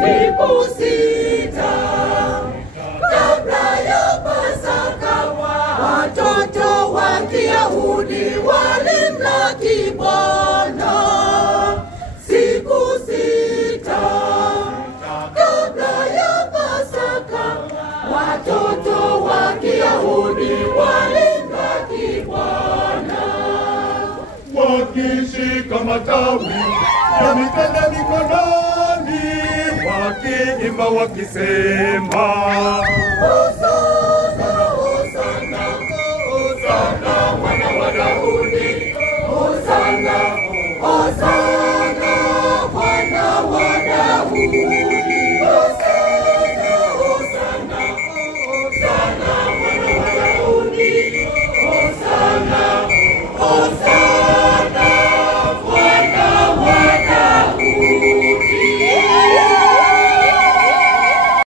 siku sita kabla ya Pasaka, watoto wa Kiyahudi walimlaki Bwana. Siku sita kabla ya Pasaka, watoto wa Kiyahudi walimlaki Bwana. Wakishika matawi ya mitende mikononi, wakiimba wakisema, Hosana, Hosana, Hosana mwana wa Daudi, Hosana, Hosana mwana wa Daudi.